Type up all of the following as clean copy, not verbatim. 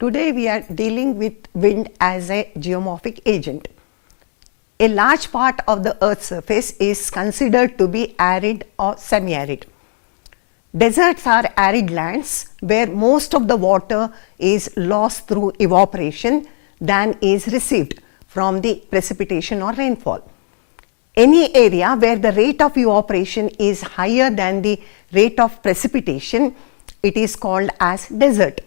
Today we are dealing with wind as a geomorphic agent. A large part of the Earth's surface is considered to be arid or semi-arid. Deserts are arid lands where most of the water is lost through evaporation than is received from the precipitation or rainfall. Any area where the rate of evaporation is higher than the rate of precipitation, it is called as desert.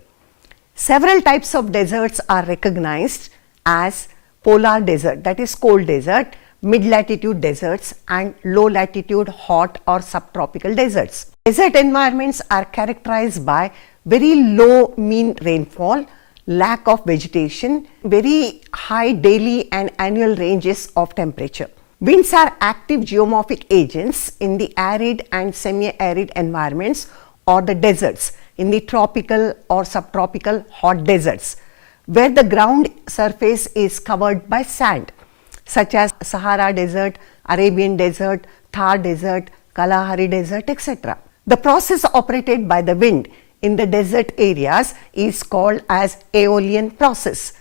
Several types of deserts are recognized as polar desert, that is cold desert, mid-latitude deserts and low-latitude hot or subtropical deserts. Desert environments are characterized by very low mean rainfall, lack of vegetation, very high daily and annual ranges of temperature. Winds are active geomorphic agents in the arid and semi-arid environments or the deserts, in the tropical or subtropical hot deserts, where the ground surface is covered by sand, such as Sahara Desert, Arabian Desert, Thar Desert, Kalahari Desert, etc. The process operated by the wind in the desert areas is called as Aeolian process,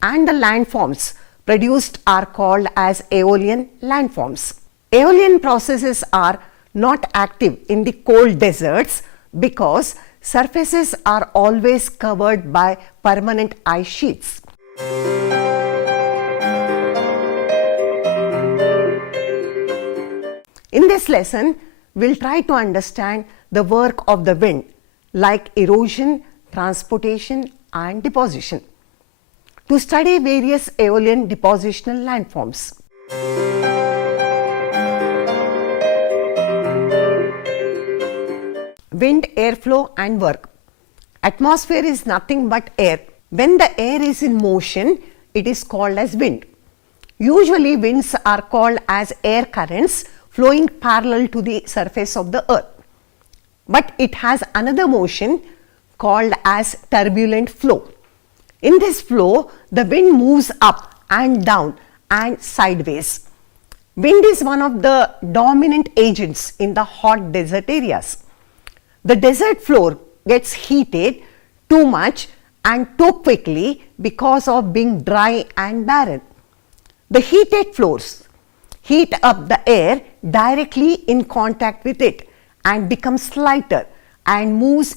and the landforms produced are called as Aeolian landforms. Aeolian processes are not active in the cold deserts because surfaces are always covered by permanent ice sheets. In this lesson, we'll try to understand the work of the wind like erosion, transportation and deposition. To study various Aeolian depositional landforms. Wind, airflow and work. Atmosphere is nothing but air. When the air is in motion, it is called as wind. Usually winds are called as air currents flowing parallel to the surface of the earth. But it has another motion called as turbulent flow. In this flow, the wind moves up and down and sideways. Wind is one of the dominant agents in the hot desert areas. The desert floor gets heated too much and too quickly because of being dry and barren. The heated floors heat up the air directly in contact with it and becomes lighter and moves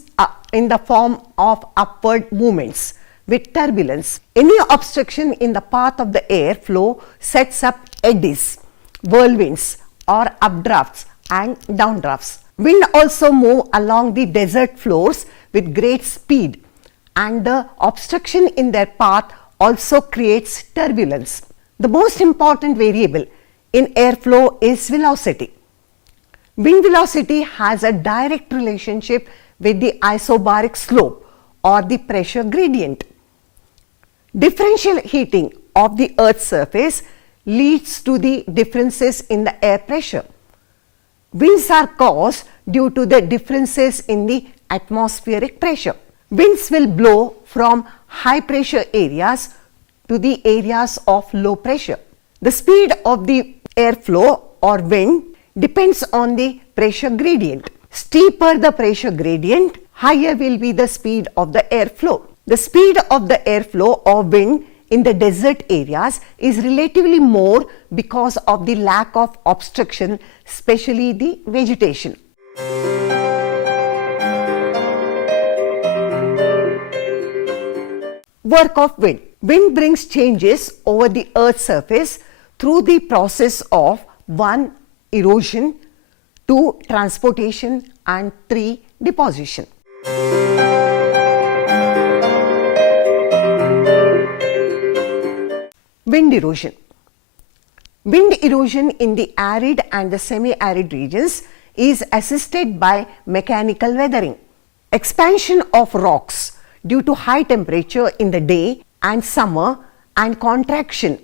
in the form of upward movements with turbulence. Any obstruction in the path of the air flow sets up eddies, whirlwinds or updrafts and downdrafts. Wind also move along the desert floors with great speed, and the obstruction in their path also creates turbulence. The most important variable in airflow is velocity. Wind velocity has a direct relationship with the isobaric slope or the pressure gradient. Differential heating of the Earth's surface leads to the differences in the air pressure. Winds are caused due to the differences in the atmospheric pressure. Winds will blow from high pressure areas to the areas of low pressure. The speed of the airflow or wind depends on the pressure gradient. Steeper the pressure gradient, higher will be the speed of the airflow. The speed of the airflow or wind in the desert areas is relatively more because of the lack of obstruction, especially the vegetation. Work of wind. Wind brings changes over the Earth's surface through the process of 1. Erosion, 2. Transportation and 3. Deposition. Wind erosion. Wind erosion in the arid and the semi-arid regions is assisted by mechanical weathering. Expansion of rocks due to high temperature in the day and summer and contraction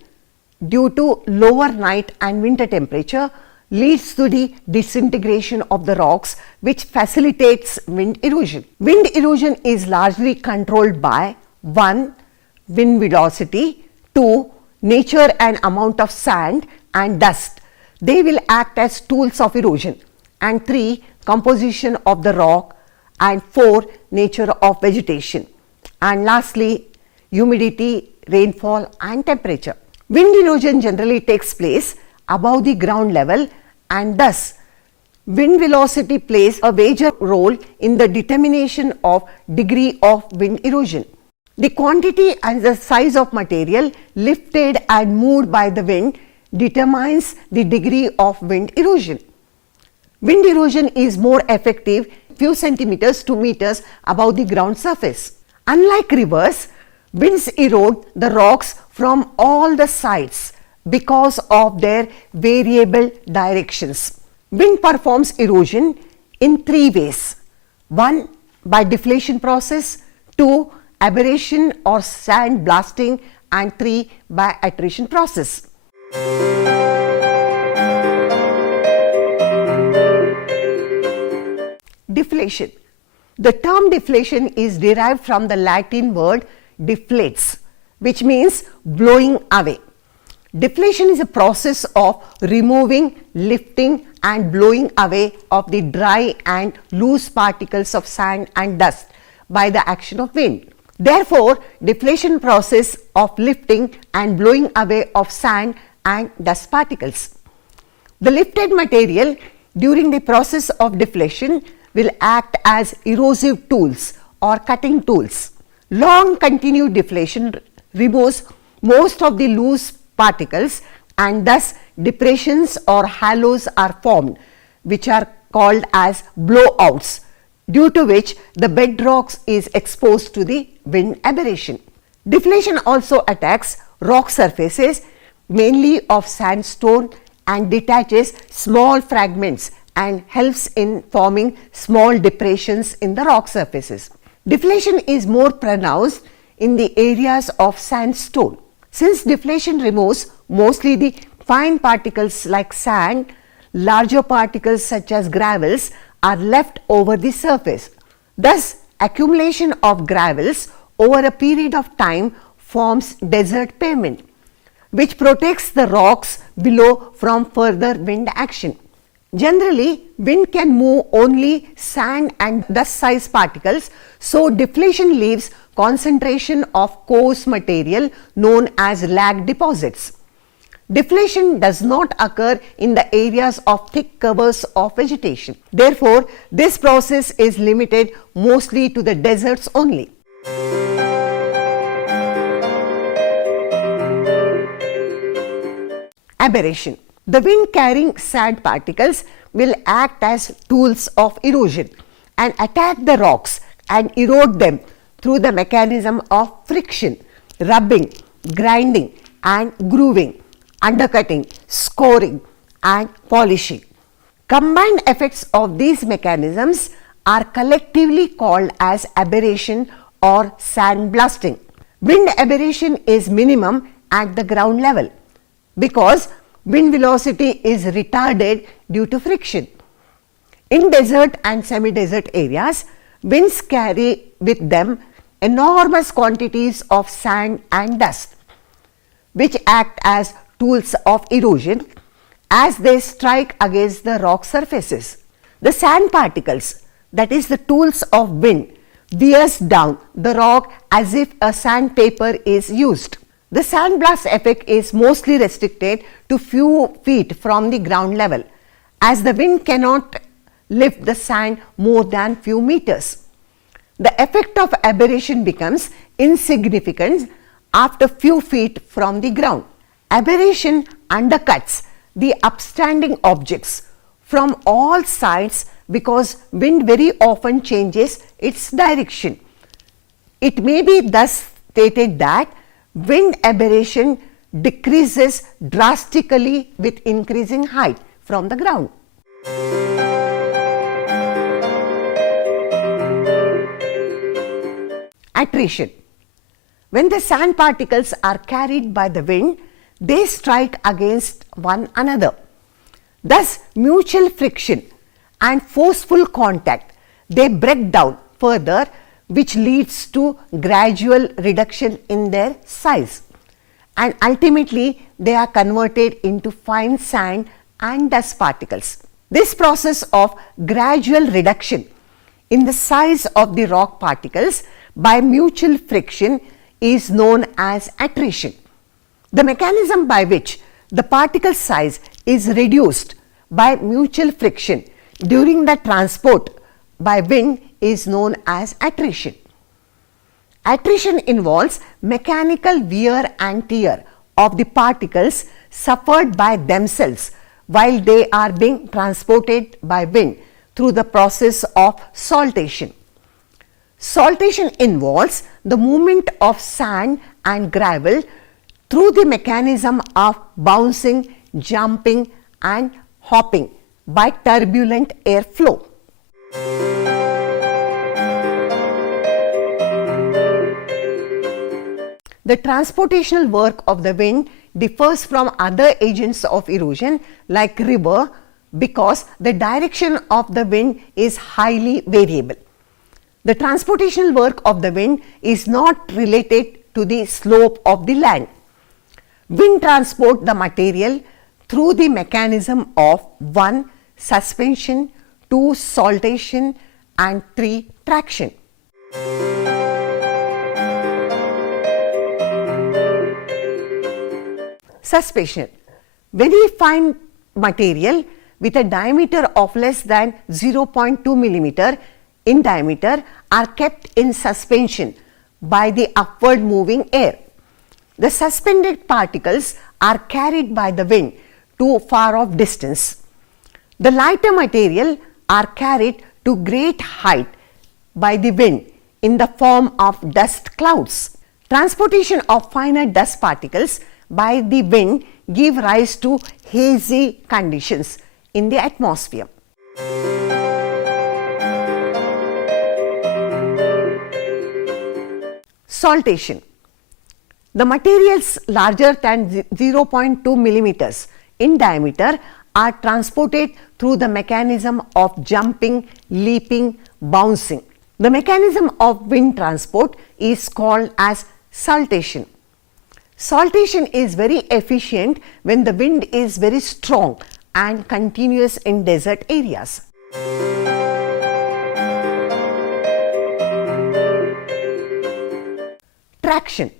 due to lower night and winter temperature leads to the disintegration of the rocks, which facilitates wind erosion. Wind erosion is largely controlled by 1. Wind velocity, 2. Nature and amount of sand and dust. They will act as tools of erosion. And 3. Composition of the rock. And 4. Nature of vegetation. And lastly, humidity, rainfall and temperature. Wind erosion generally takes place above the ground level, and thus wind velocity plays a major role in the determination of degree of wind erosion. The quantity and the size of material lifted and moved by the wind determines the degree of wind erosion. Wind erosion is more effective few centimeters to meters above the ground surface. Unlike rivers, winds erode the rocks from all the sides because of their variable directions. Wind performs erosion in three ways. 1. By deflation process, 2. Aberration or sand blasting, and 3. By attrition process. Deflation. The term deflation is derived from the Latin word deflates, which means blowing away. Deflation is a process of removing, lifting and blowing away of the dry and loose particles of sand and dust by the action of wind. Therefore, deflation process of lifting and blowing away of sand and dust particles. The lifted material during the process of deflation will act as erosive tools or cutting tools. Long continued deflation removes most of the loose particles, and thus depressions or hollows are formed, which are called as blowouts, due to which the bedrock is exposed to the wind aberration. Deflation also attacks rock surfaces, mainly of sandstone, and detaches small fragments and helps in forming small depressions in the rock surfaces. Deflation is more pronounced in the areas of sandstone. Since deflation removes mostly the fine particles like sand, larger particles such as gravels are left over the surface. Thus, accumulation of gravels over a period of time forms desert pavement, which protects the rocks below from further wind action. Generally, wind can move only sand and dust sized particles, so deflation leaves concentration of coarse material known as lag deposits. Deflation does not occur in the areas of thick covers of vegetation. Therefore, this process is limited mostly to the deserts only. Aberration. The wind carrying sand particles will act as tools of erosion and attack the rocks and erode them through the mechanism of friction, rubbing, grinding and grooving, undercutting, scoring and polishing. Combined effects of these mechanisms are collectively called as aberration or sandblasting. Wind aberration is minimum at the ground level because wind velocity is retarded due to friction. In desert and semi-desert areas, winds carry with them enormous quantities of sand and dust, which act as tools of erosion as they strike against the rock surfaces. The sand particles, that is the tools of wind, wears down the rock as if a sandpaper is used. The sandblast effect is mostly restricted to few feet from the ground level, as the wind cannot lift the sand more than few meters. The effect of aberration becomes insignificant after few feet from the ground. Aberration undercuts the upstanding objects from all sides because wind very often changes its direction. It may be thus stated that wind aberration decreases drastically with increasing height from the ground. Attrition. When the sand particles are carried by the wind, they strike against one another. Thus, mutual friction and forceful contact, they break down further, which leads to gradual reduction in their size, and ultimately they are converted into fine sand and dust particles. This process of gradual reduction in the size of the rock particles by mutual friction is known as attrition. The mechanism by which the particle size is reduced by mutual friction during the transport by wind is known as attrition. Attrition involves mechanical wear and tear of the particles suffered by themselves while they are being transported by wind through the process of saltation. Saltation involves the movement of sand and gravel through the mechanism of bouncing, jumping and hopping by turbulent air flow. The transportational work of the wind differs from other agents of erosion like river because the direction of the wind is highly variable. The transportational work of the wind is not related to the slope of the land. Wind transport the material through the mechanism of 1. Suspension, 2. Saltation and 3. Traction. Suspension. When we find material with a diameter of less than 0.2 millimeter in diameter are kept in suspension by the upward moving air. The suspended particles are carried by the wind to far off distance. The lighter material are carried to great height by the wind in the form of dust clouds. Transportation of finer dust particles by the wind give rise to hazy conditions in the atmosphere. Saltation. The materials larger than 0.2 millimeters in diameter are transported through the mechanism of jumping, leaping, bouncing. The mechanism of wind transport is called as saltation. Saltation is very efficient when the wind is very strong and continuous in desert areas. Traction.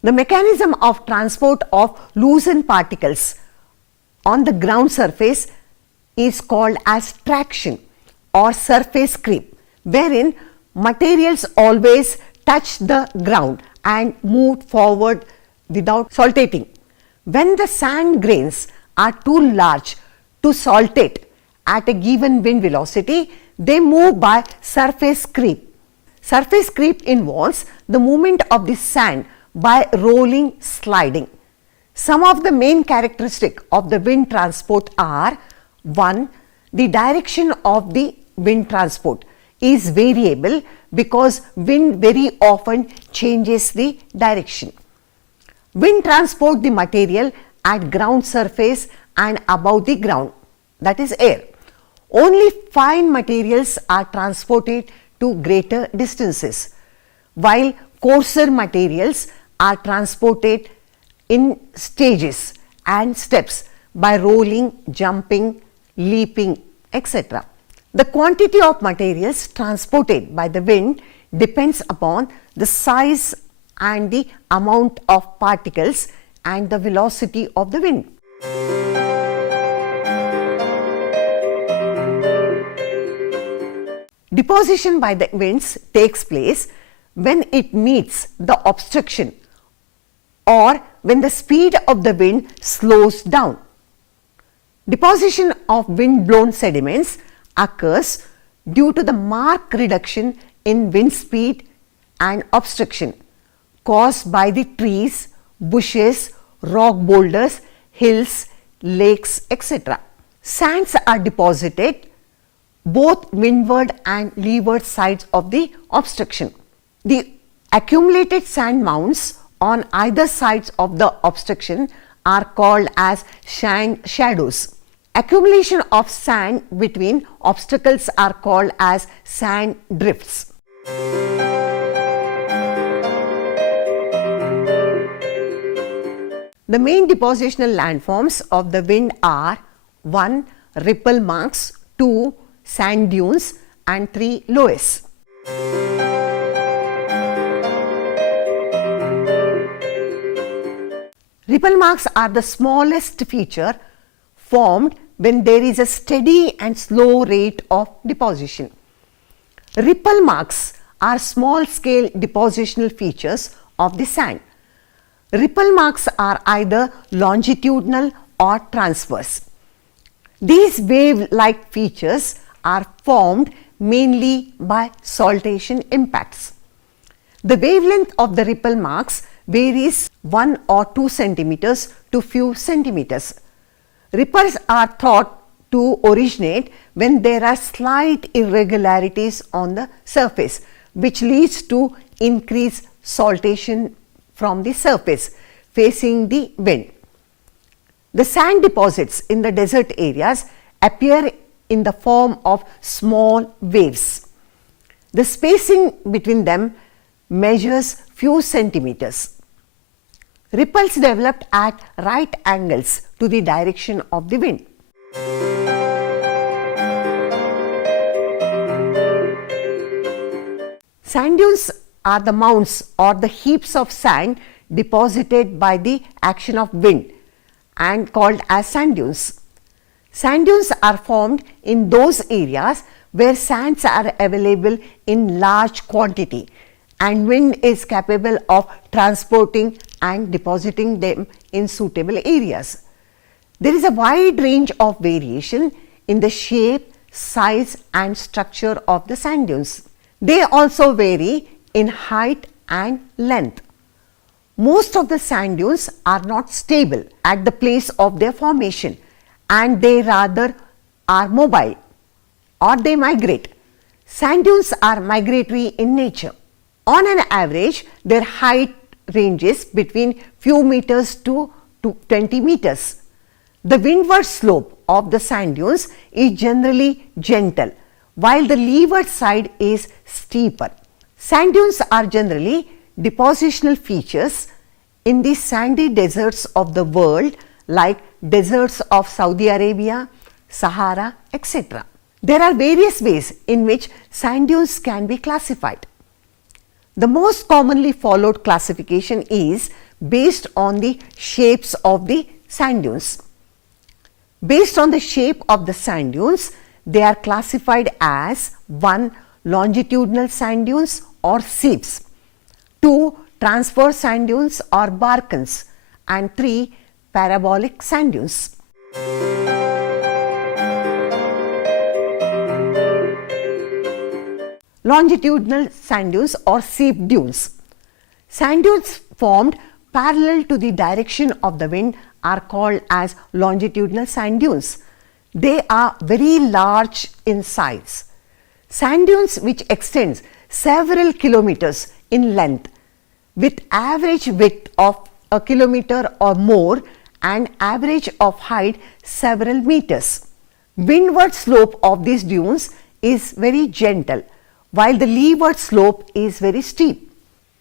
The mechanism of transport of loosened particles on the ground surface is called as traction or surface creep, wherein materials always touch the ground and move forward without saltating. When the sand grains are too large to saltate at a given wind velocity, they move by surface creep. Surface creep involves the movement of the sand by rolling, sliding. Some of the main characteristics of the wind transport are: 1. The direction of the wind transport is variable because wind very often changes the direction. Wind transport the material at ground surface and above the ground, that is air. Only fine materials are transported to greater distances, while coarser materials are transported in stages and steps by rolling, jumping, leaping, etc. The quantity of materials transported by the wind depends upon the size and the amount of particles and the velocity of the wind. Deposition by the winds takes place when it meets the obstruction or when the speed of the wind slows down. Deposition of wind-blown sediments occurs due to the marked reduction in wind speed and obstruction caused by the trees, bushes, rock boulders, hills, lakes, etc. Sands are deposited both windward and leeward sides of the obstruction. The accumulated sand mounds on either sides of the obstruction are called as sand shadows. Accumulation of sand between obstacles are called as sand drifts. The main depositional landforms of the wind are: 1. Ripple marks, 2. Sand dunes and 3. Loess. Ripple marks are the smallest feature formed when there is a steady and slow rate of deposition. Ripple marks are small scale depositional features of the sand. Ripple marks are either longitudinal or transverse. These wave-like features are formed mainly by saltation impacts. The wavelength of the ripple marks varies 1 or 2 centimeters to few centimeters. Ripples are thought to originate when there are slight irregularities on the surface, which leads to increased saltation from the surface facing the wind. The sand deposits in the desert areas appear in the form of small waves. The spacing between them measures few centimeters. Ripples developed at right angles to the direction of the wind. Sand dunes are the mounds or the heaps of sand deposited by the action of wind and called as sand dunes. Sand dunes are formed in those areas where sands are available in large quantity and wind is capable of transporting and depositing them in suitable areas. There is a wide range of variation in the shape, size and structure of the sand dunes. They also vary in height and length. Most of the sand dunes are not stable at the place of their formation and they rather are mobile or they migrate. Sand dunes are migratory in nature. On an average, their height ranges between few meters to 20 meters. The windward slope of the sand dunes is generally gentle, while the leeward side is steeper. Sand dunes are generally depositional features in the sandy deserts of the world like deserts of Saudi Arabia, Sahara, etc. There are various ways in which sand dunes can be classified. The most commonly followed classification is based on the shapes of the sand dunes. Based on the shape of the sand dunes, they are classified as 1. Longitudinal sand dunes or seeps, 2. Transverse sand dunes or barkans, and 3. Parabolic sand dunes. Longitudinal sand dunes or seep dunes. Sand dunes formed parallel to the direction of the wind are called as longitudinal sand dunes. They are very large in size. Sand dunes which extends several kilometers in length with average width of a kilometer or more and average of height several meters. Windward slope of these dunes is very gentle while the leeward slope is very steep.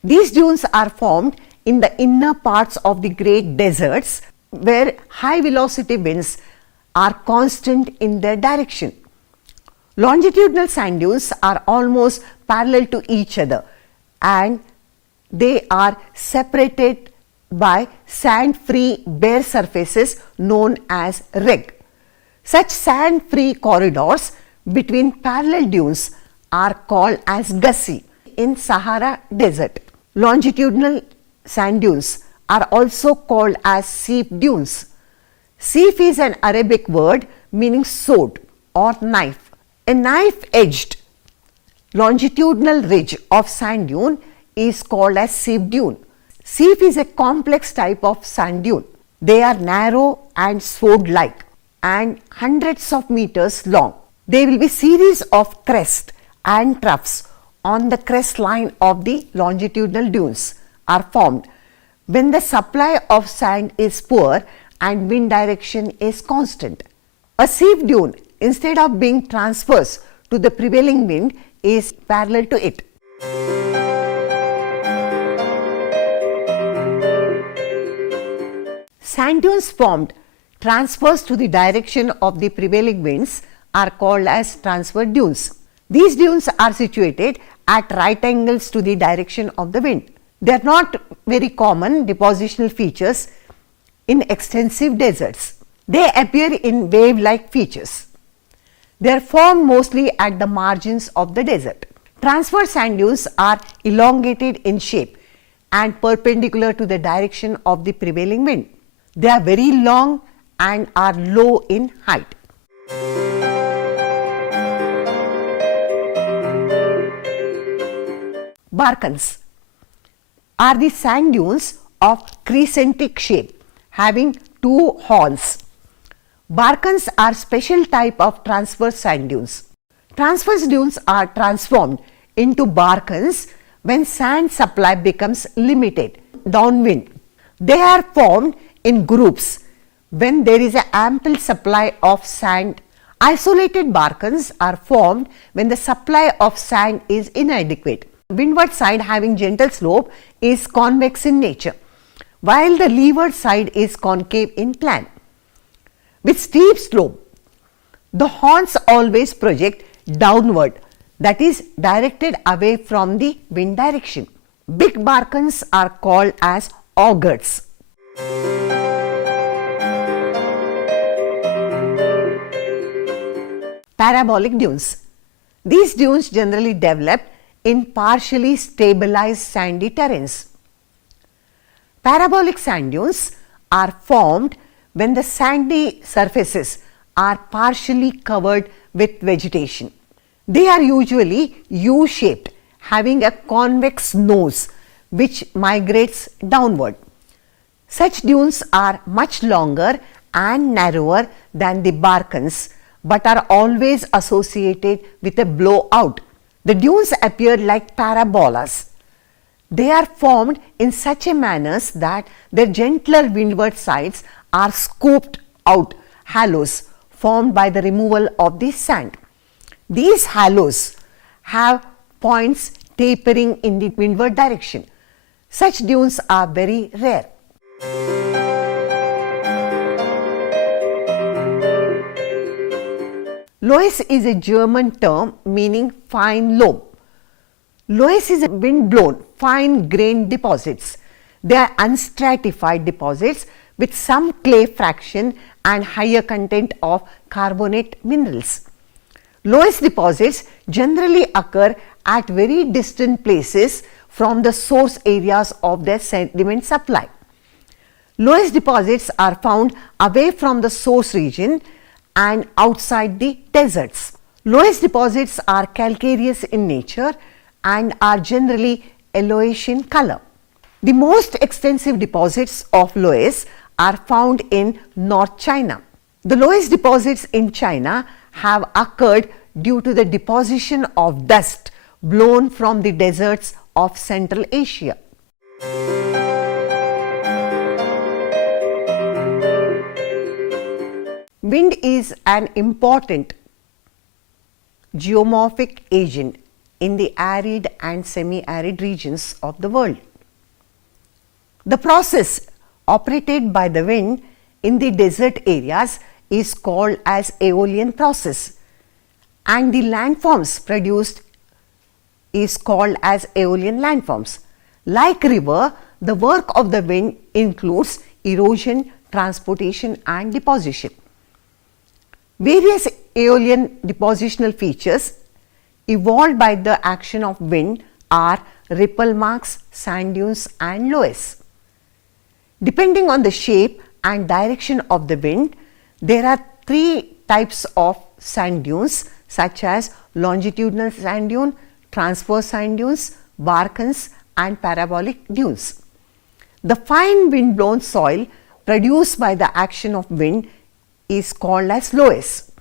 These dunes are formed in the inner parts of the great deserts where high velocity winds are constant in their direction. Longitudinal sand dunes are almost parallel to each other and they are separated by sand-free bare surfaces known as reg. Such sand-free corridors between parallel dunes are called as gussie in Sahara Desert. Longitudinal sand dunes are also called as seep dunes. Seep is an Arabic word meaning sword or knife. A knife-edged longitudinal ridge of sand dune is called as seep dune. Seep is a complex type of sand dune. They are narrow and sword-like and hundreds of meters long. There will be series of crests and troughs on the crest line of the longitudinal dunes are formed when the supply of sand is poor and wind direction is constant. A seep dune, instead of being transverse to the prevailing wind, is parallel to it. Sand dunes formed transverse to the direction of the prevailing winds are called as transverse dunes. These dunes are situated at right angles to the direction of the wind. They are not very common depositional features in extensive deserts. They appear in wave-like features. They are formed mostly at the margins of the desert. Transverse sand dunes are elongated in shape and perpendicular to the direction of the prevailing wind. They are very long and are low in height. Barkans are the sand dunes of crescentic shape having two horns. Barkans are special type of transverse sand dunes. Transverse dunes are transformed into barkans when sand supply becomes limited downwind. They are formed in groups when there is an ample supply of sand. Isolated barkans are formed when the supply of sand is inadequate. Windward side having gentle slope is convex in nature, while the leeward side is concave in plan. With steep slope, the horns always project downward, that is directed away from the wind direction. Big barkans are called as augurs. Parabolic dunes. These dunes generally develop in partially stabilized sandy terrains. Parabolic sand dunes are formed when the sandy surfaces are partially covered with vegetation. They are usually U-shaped, having a convex nose which migrates downward. Such dunes are much longer and narrower than the barkans, but are always associated with a blowout. The dunes appear like parabolas. They are formed in such a manner that their gentler windward sides are scooped out hollows formed by the removal of the sand. These hollows have points tapering in the windward direction. Such dunes are very rare. Loess is a German term meaning fine loam. Loess is wind-blown, fine-grained deposits. They are unstratified deposits with some clay fraction and higher content of carbonate minerals. Loess deposits generally occur at very distant places from the source areas of their sediment supply. Loess deposits are found away from the source region and outside the deserts. Loess deposits are calcareous in nature and are generally yellowish in color. The most extensive deposits of loess are found in North China. The loess deposits in China have occurred due to the deposition of dust blown from the deserts of Central Asia. Wind is an important geomorphic agent in the arid and semi-arid regions of the world. The process operated by the wind in the desert areas is called as Aeolian process, and the landforms produced is called as Aeolian landforms. Like river, the work of the wind includes erosion, transportation and deposition. Various Aeolian depositional features evolved by the action of wind are ripple marks, sand dunes and loess. Depending on the shape and direction of the wind, there are three types of sand dunes such as longitudinal sand dune, transverse sand dunes, barkans and parabolic dunes. The fine wind-blown soil produced by the action of wind is called as loess.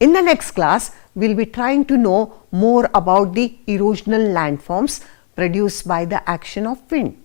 In the next class, we will be trying to know more about the erosional landforms produced by the action of wind.